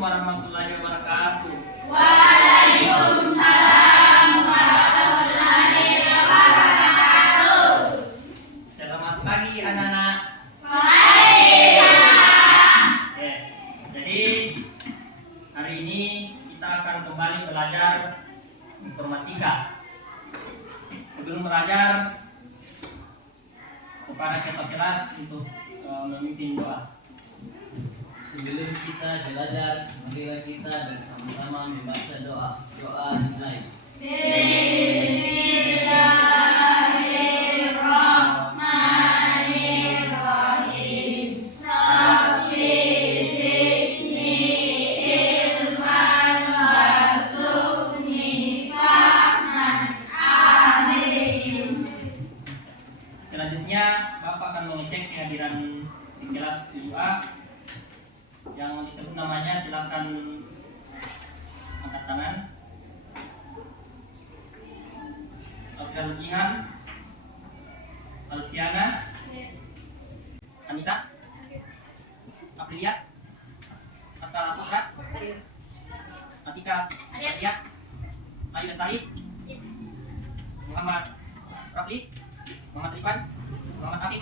warahmatullahi wabarakatuh. Waalaikumsalam warahmatullahi wabarakatuh. Selamat pagi anak-anak. Pagi. Oke, jadi hari ini kita akan kembali belajar informatika. Sebelum belajar, kepada ketua kelas untuk memimpin doa. Sebelum kita belajar, marilah kita bersama-sama membaca doa. Doa dimulai. Bismillahirrahmanirrahim. Rabbi zidni ilman warzuqni fahman. Amin. Selanjutnya, Bapak akan mengecek kehadiran di kelas 7A. Yang disebut namanya silakan angkat tangan. Abdul Jihan, Alfiana, Anissa, Aprilia, Askara Putra, Atika, Adia, Ayu Lestari, Muhammad Rafli, Muhammad Rifan, Muhammad Afik,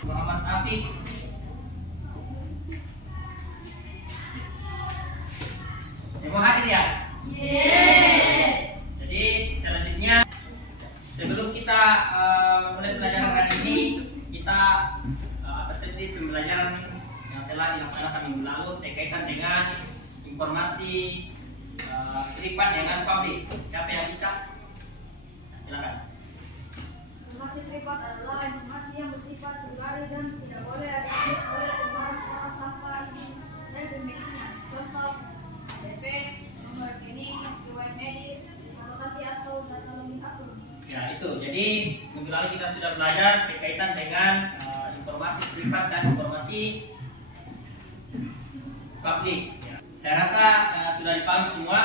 Muhammad Afik. Semua hadir ya? Jadi selanjutnya, sebelum kita mulai pelajaran hari ini, kita persepsi pembelajaran yang telah dilaksanakan minggu lalu berkaitan dengan informasi privat dengan publik. Siapa yang bisa? Nah, silakan. Informasi privat adalah informasi yang bersifat pribadi dan tidak boleh diakses oleh sembarang orang tanpa izin dari pemiliknya. Contoh, KTP, nomor rekening, riwayat medis, data sakti atau data login akun. Ya itu. Jadi minggu lalu kita sudah belajar berkaitan dengan informasi privat dan informasi publik. Ya. Saya rasa sudah dipahami semua.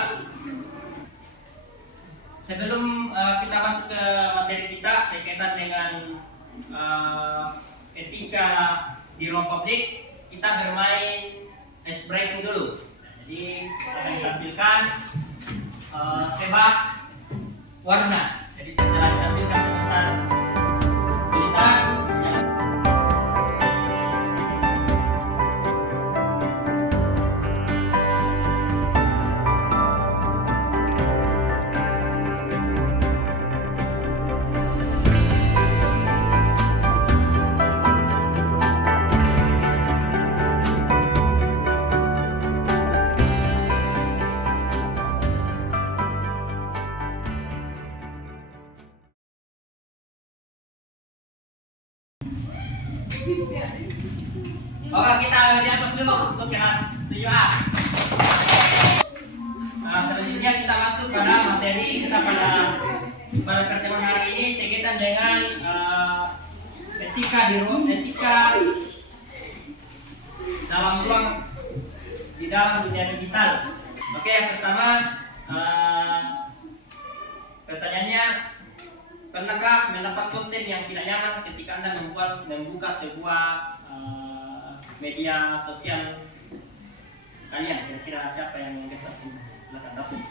Sebelum kita masuk ke materi kita berkaitan dengan etika di ruang publik, kita bermain ice breaking dulu. Jadi akan ditampilkan tebak warna. Jadi setelah ditampilkan sebentar tulisan. Oke, kita di atas dulu untuk kelas 7A. Nah, selanjutnya kita masuk pada materi kita pada pertemuan hari ini berkaitan dengan etika dalam ruang di dalam dunia digital. Oke, yang pertama pertanyaannya, pernahkah mendapat konten yang tidak nyaman ketika Anda membuka sebuah media sosial kalian? Kira-kira siapa yang biasa? Silakan David.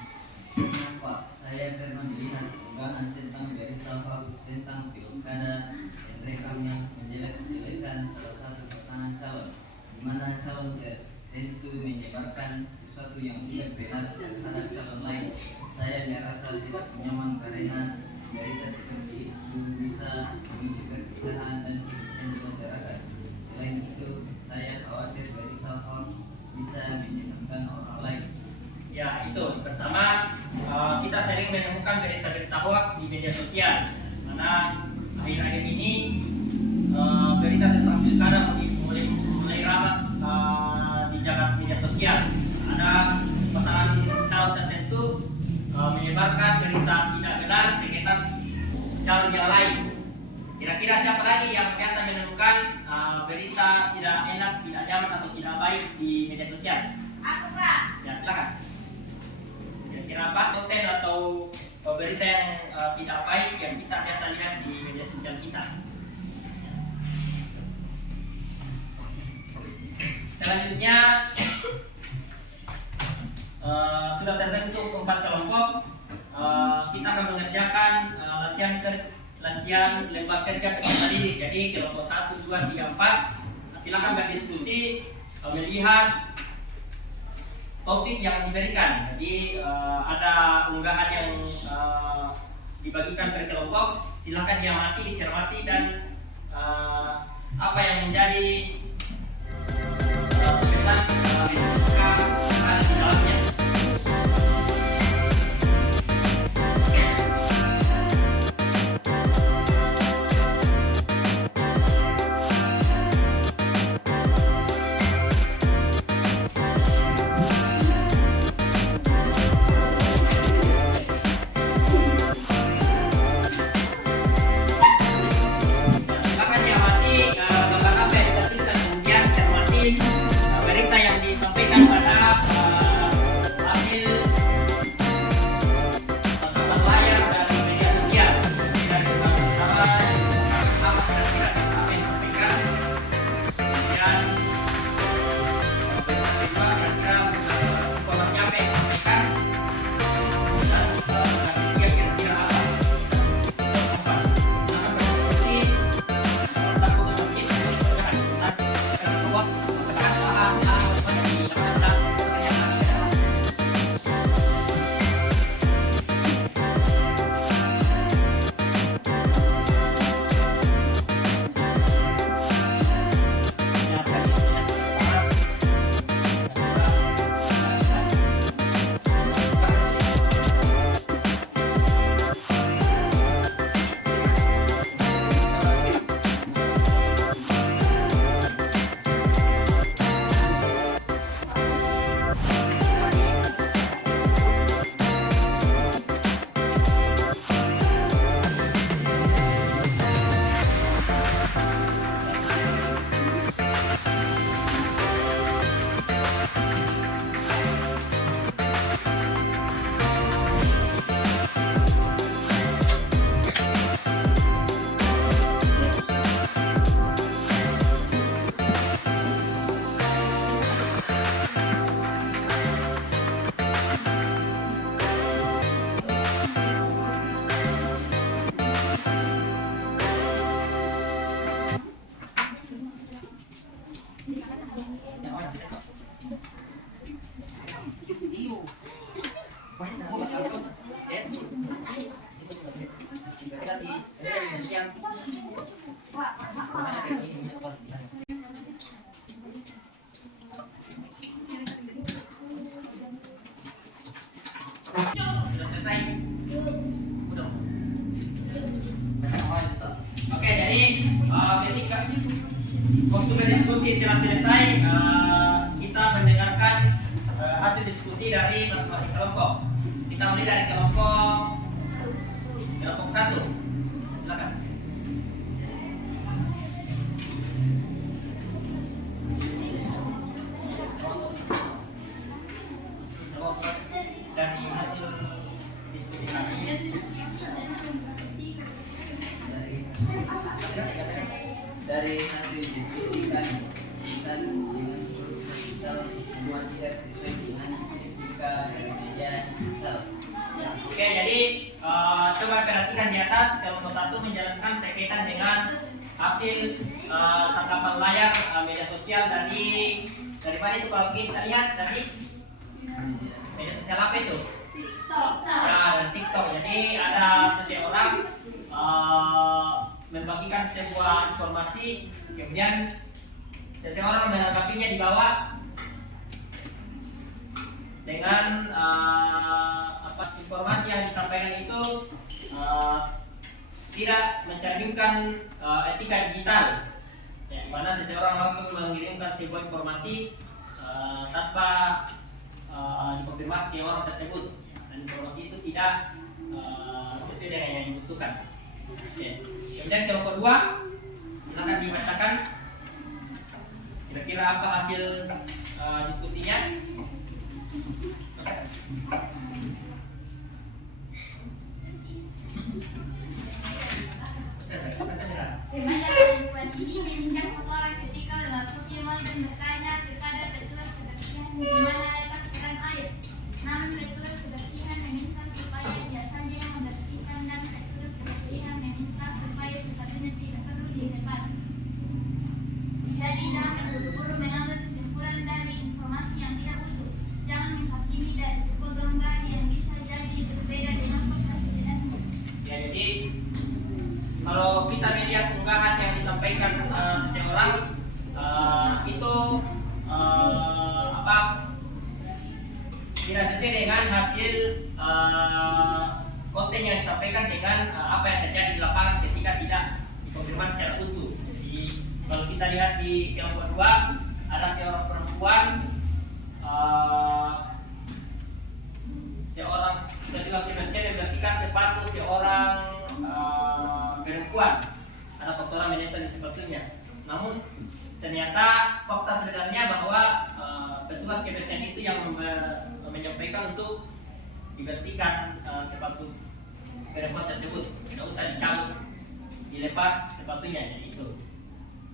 Pak, saya pernah melihat unggahan tentang berita hoax tentang pilkada dan rekamnya menjelek-jelekan salah satu pasangan calon, di mana calon tertentu menyebarkan sesuatu yang tidak benar terhadap calon lain. Saya merasa tidak nyaman karena berita seperti itu bisa memicu perpecahan dan kekerasan di masyarakat. Selain itu, saya khawatir berita hoax bisa menyesatkan orang lain. Ya, itu pertama, kita sering menemukan berita-berita hoax di media sosial. Karena akhir-akhir ini berita tentang pilkada mulai ramai di jagat media sosial. Ada pasangan calon tertentu menyebarkan berita tidak benar sekitar calon yang lain. Kira-kira siapa lagi yang biasa menemukan berita tidak enak, tidak nyaman atau tidak baik di media sosial? Aku, Pak. Ya, silakan. Kira-kira apa konten atau berita yang tidak baik yang kita biasa lihat di media sosial kita? Selanjutnya sudah terbentuk 4 kelompok. Kita akan mengerjakan latihan lembah kerja peserta didik. Jadi kelompok 1, 2, 3, 4 silakan berdiskusi melihat topik yang diberikan. Jadi ada unggahan yang dibagikan per kelompok, silakan diamati, dicermati dan apa yang menjadi pesan dibuka di dalamnya. Silakan diamati gambar apa yang ditampilkan, kemudian cermati berita yang disampaikan pada hasil tatapan layar dari media sosial. Dan kita bersama apa kira-kira apa yang disampaikan, kemudian kira-kira informasi apa yang disampaikan dan kira-kira apa. Sudah selesai? Udah. Oke, jadi ketika waktu berdiskusi telah selesai, kita mendengarkan hasil diskusi dari masing-masing kelompok. Kita mulai dari kelompok 1. Silakan. Dari hasil diskusi kami, dari hasil diskusi kami bisa dengan huruf digital semua tidak sesuai dengan etika dari media digital. oke, jadi coba perhatikan di atas. Kelompok 1 menjelaskan sekaitan dengan hasil tangkapan layar media sosial dari mana itu kalau kita lihat tadi media sosial apa itu? Nah, dan TikTok. Jadi ada seseorang membagikan sebuah informasi, kemudian seseorang menanggapinya di bawah dengan informasi yang disampaikan itu tidak mencerminkan etika digital, ya, di mana seseorang langsung mengirimkan sebuah informasi tanpa dikonfirmasi orang tersebut, dan informasi itu tidak sesuai dengan yang dibutuhkan. Oke. Kemudian kelompok 2, silakan dibacakan kira-kira apa hasil diskusinya. Remaja perempuan ini menginjak kepala ketika langsung sosial dan bertanya kepada petugas kebersihan di mana letak keran air. kita melihat unggahan yang disampaikan seseorang itu tidak sesuai dengan hasil konten yang disampaikan dengan apa yang terjadi di lapangan ketika tidak dikonfirmasi secara utuh. Jadi kalau kita lihat di kelompok 2 ada seorang perempuan, seorang ketika membersihkan sepatu seorang perempuan, ada kotoran menempel di sepatunya. Namun ternyata fakta sebenarnya bahwa petugas kebersihan itu yang menyampaikan untuk dibersihkan sepatu perempuan tersebut, tidak usah dicabut, dilepas sepatunya. Jadi itu.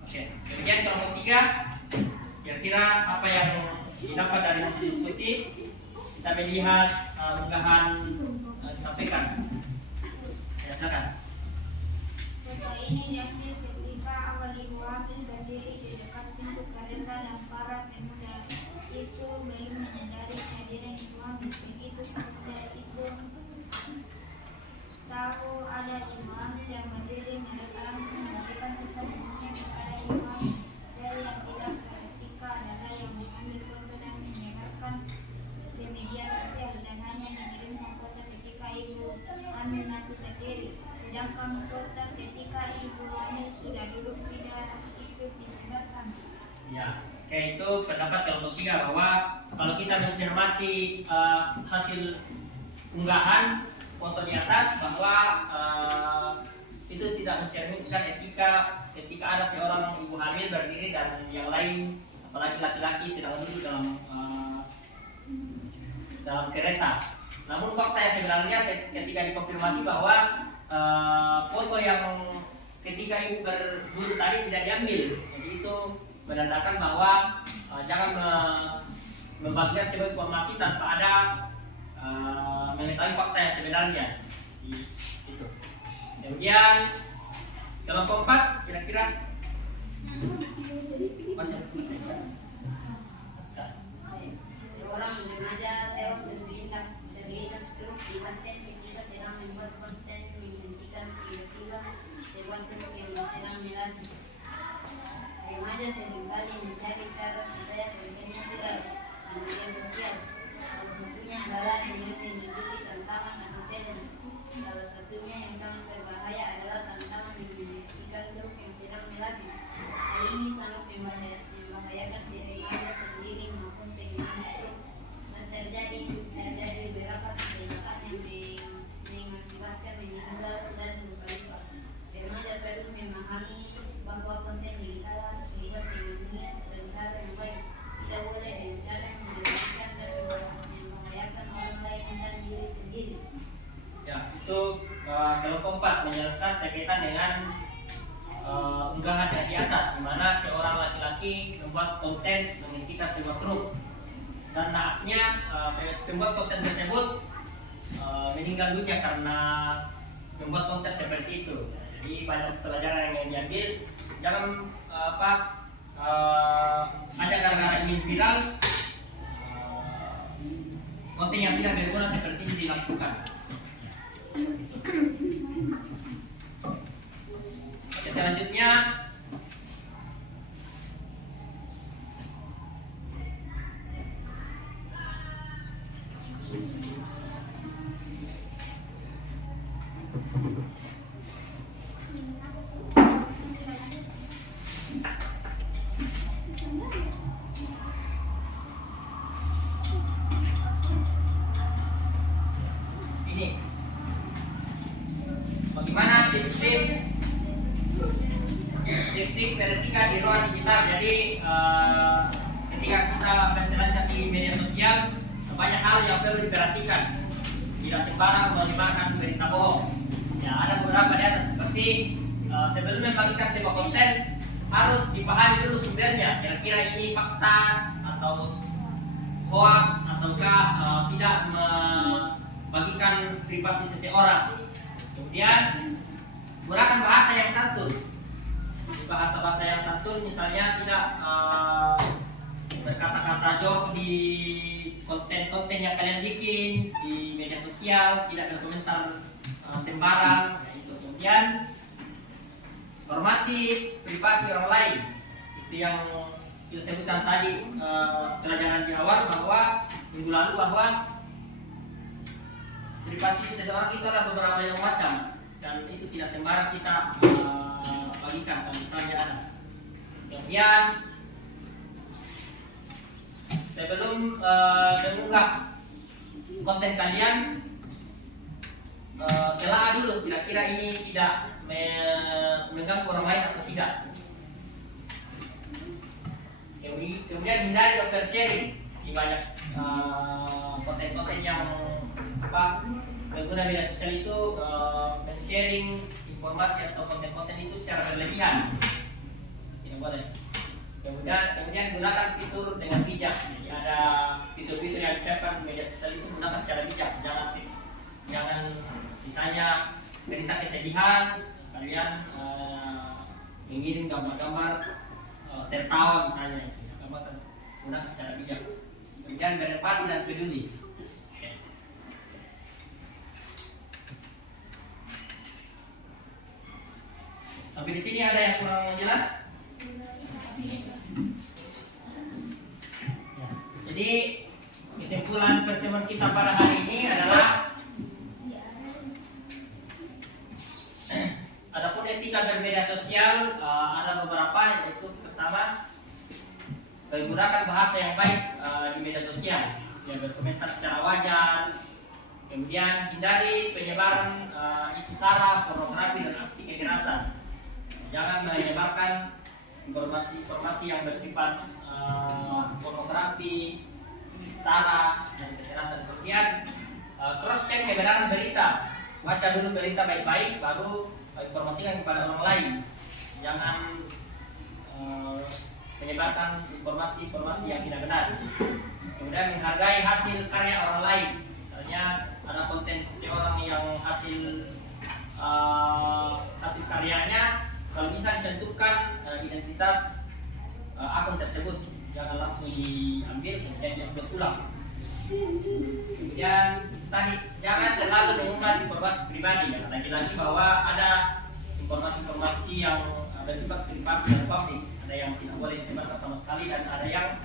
Oke. Kemudian kelompok 3, kira-kira apa yang didapat dari diskusi? Kita melihat unggahan disampaikan. Ya, silakan. Foto ini diambil ketika awal ibu hamil berdiri di dekat pintu kereta dan para pemuda itu belum menyadari kehadiran ibu hamil. Begitu pemuda itu tahu ada ibu hamil yang berdiri, mereka langsung memberikan tugas umumnya kepada ibu hamil. Dari yang tidak ketika adalah yang mengambil foto dan menyebarkan di media sosial dan hanya mengirimkan foto ketika ibu hamil masih berdiri. Sedangkan foto ketika ibu hamil sudah duduk tidak ikut disebarkan. Ya, oke, itu pendapat kelompok 3 bahwa kalau kita mencermati hasil unggahan foto di atas bahwa itu tidak mencerminkan etika ketika ada seorang ibu hamil berdiri dan yang lain apalagi laki-laki sedang duduk dalam kereta. Namun fakta yang sebenarnya ketika dikonfirmasi bahwa foto yang ketika ibu berduduk tadi tidak diambil. Jadi itu menandakan bahwa jangan membagikan sebuah informasi tanpa ada mengetahui fakta yang sebenarnya. Itu. Kemudian kelompok 4 kira-kira Seorang remaja tewas terlindas truk di pantai ketika sedang membuat konten menghentikan tiba-tiba sebuah truk yang sedang melaju. Remaja seringkali mencari cara supaya kontennya viral di media sosial. Salah satunya adalah dengan mengikuti tantangan atau challenge. Salah satunya yang sangat berbahaya adalah tantangan menghentikan truk yang sedang melaju. Hal ini sangat membahayakan si remaja sendiri maupun pengemudi truk. Terjadi beberapa kecelakaan yang mengakibatkan meninggal dan luka-luka. Remaja perlu memahami bahwa konten digital harus dibuat dengan niat dan cara yang baik. Tidak boleh dengan cara yang menyebabkan dan membahayakan orang lain dan diri sendiri. Ya, itu kelompok 4 menjelaskan sekaitan dengan unggahan yang di atas, di mana seorang laki-laki membuat konten menghentikan sebuah truk. Dan naasnya pembuat konten tersebut meninggal dunia karena membuat konten seperti itu. Jadi banyak pelajaran yang diambil. Jangan ada gara-gara ingin viral konten yang tidak berguna seperti ini dilakukan. Oke, selanjutnya ini bagaimana tips-tips beretika di ruang digital. Jadi ketika kita berselancar di media sosial, banyak hal yang perlu diperhatikan. Tidak sembarang menyebarkan berita bohong. Ya, ada beberapa di atas seperti sebelum membagikan sebuah konten harus dipahami dulu sumbernya. Kira-kira ini fakta atau hoax ataukah tidak membagikan privasi seseorang. Kemudian gunakan bahasa yang santun. Bahasa-bahasa yang santun misalnya tidak berkata-kata jorok di konten-konten yang kalian bikin di media sosial, tidak berkomentar sembarang. Nah, itu. Kemudian hormati privasi orang lain. Itu yang kita sebutkan tadi pelajaran di awal bahwa minggu lalu bahwa privasi seseorang itu ada beberapa yang macam dan itu tidak sembarang kita bagikan kalau misalnya ada. Kemudian sebelum mengunggah konten kalian telah dulu kira-kira ini tidak mengganggu orang lain atau tidak. Kemudian hindari oversharing di banyak konten-konten yang pengguna media sosial itu men-sharing informasi atau konten-konten itu secara berlebihan. Tidak boleh. Kemudian gunakan fitur dengan bijak. Jadi ada fitur-fitur yang disiapkan di media sosial itu gunakan secara bijak. Jangan misalnya berita kesedihan, kalian mengirim gambar-gambar tertawa misalnya, gunakan secara bijak. Kemudian berempati dan peduli. Sampai di sini ada yang kurang jelas? Ya. Jadi kesimpulan pertemuan kita pada hari ini adalah adapun etika bermedia sosial ada beberapa, yaitu pertama menggunakan bahasa yang baik di media sosial, ya, berkomentar secara wajar. Kemudian hindari penyebaran isu sara, pornografi dan aksi kekerasan. Jangan menyebarkan informasi yang bersifat pornografi, sara dan kekerasan. Kemudian cross check kebenaran berita. Baca dulu berita baik-baik, baru informasikan kepada orang lain. Jangan menyebarkan informasi yang tidak benar. Kemudian menghargai hasil karya orang lain. Misalnya ada konten seseorang yang hasil karyanya, kalau bisa dicantumkan identitas akun tersebut, jangan langsung diambil kemudian diupload ulang. Kemudian tadi jangan terlalu mengumbar informasi pribadi, ya. Lagi-lagi bahwa ada informasi-informasi yang bersifat privasi dan publik, ada yang tidak boleh disebarkan sama sekali dan ada yang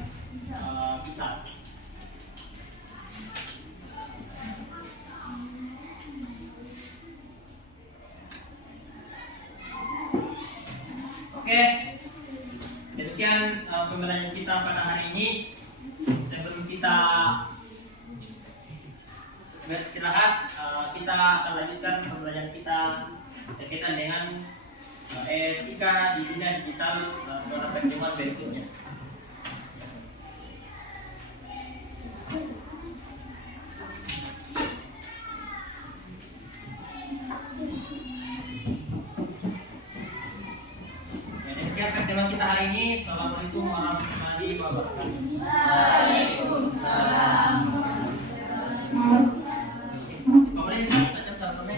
bisa. Oke, demikian pembelajaran kita pada hari ini. Sebelum kita beristirahat, kita akan lanjutkan pembelajaran kita berkaitan dengan etika di dunia digital pada pertemuan berikutnya. Demikian pertemuan kita hari ini. Assalamualaikum warahmatullahi wabarakatuh. Waalaikumsalam. Pemerintah